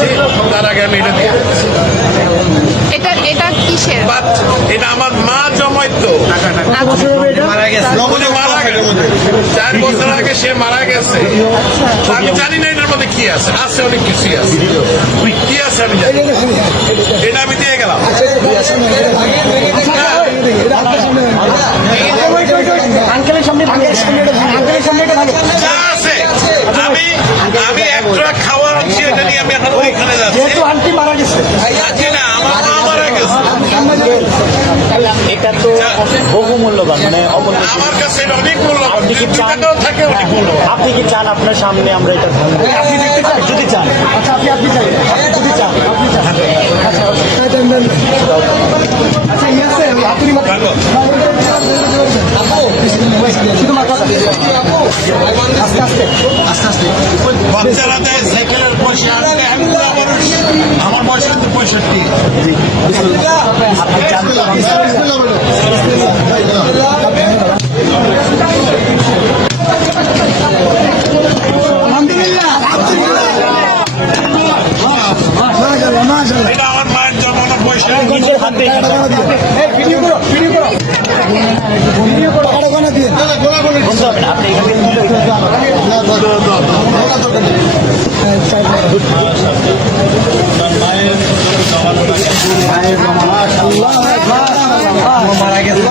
আপনাকে আমি এটা দিয়ে এটা এটা কিসের? এটা আমার মা জমাইতো মারা গেছে। মারা চার বছর আগে সে মারা গেছে। আমি জানি না এটার মধ্যে কি আছে। আছে অনেক কিছুই আছে। কি আছে আমি জানি এটা আমি দিয়ে গেলাম। আমি একটা খাওয়া আনছি এটা নিয়ে আমি এখন ওইখানে যাচ্ছি যেহেতু আন্টি মারা গেছে আজকে না আমার মা মারা গেছে এটা তো বহু মূল্যবান মানে অমূল্য আমার কাছে এটা অনেক মূল্যবান। আপনি কি চান? থাকে অনেক মূল্যবান। আপনি কি চান আপনার সামনে আমরা এটা ধারণ আপনি দেখতে চান? যদি চান। আচ্ছা আপনি আপনি যদি চান আপনি চান। আচ্ছা আচ্ছা আপনি ভালো। আস্তে আস্তে। আস্তে আস্তে। বাচ্চারা দেয় সাইকেলের পয়সা আমি আমার বয়স কিন্তু পঁয়ষট্টি। আপনি এটা আমার মায়ের জন্মানো পয়সা নিজের হাতে মারা গেছে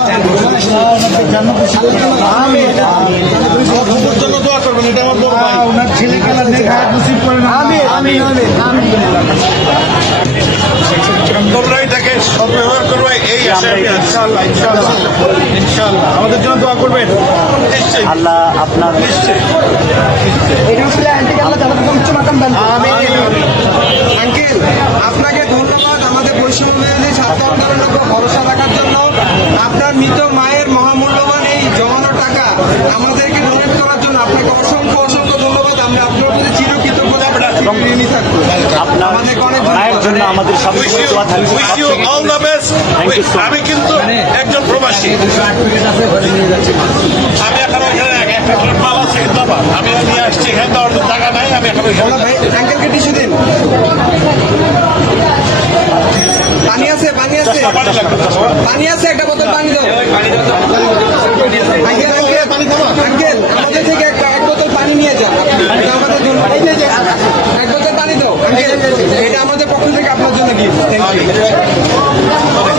এটা আমার বড় ভাই। ওনার ছেলে খেলা দেখা নসিব করেন আমি আমি আমি তোমরা এটাকে সদ্ব্যবহার করবে এই আশা আমি আছি। ইনশাআল্লাহ ইনশাআল্লাহ। ইনশাআল্লাহ। আমাদের জন্য দোয়া করবেন। নিশ্চয়ই। আল্লাহ আপনার নিশ্চয়ই। আঙ্কেল আপনাকে ধন্যবাদ। আমাদের বৈষম্য বিরোধী ছাত্র আন্দোলনের উপর ভরসা রাখার জন্য। আপনার মৃত মায়ের মহামূল্যবান এই জমানো টাকা আমাদেরকে জন্য আমাদের আমি কিন্তু মানে একজন প্রবাসী। আমি এখন একটা আমি আসছি টাকা নাই আমি এখন পানি আছে একটা বোতল পানি দাও। আঙ্কেল আঙ্কেল পানি দাও। আঙ্কেল আমাদের থেকে এক বোতল পানি নিয়ে যাও। এক বোতল পানি দাও এটা আমাদের পক্ষ Thank you.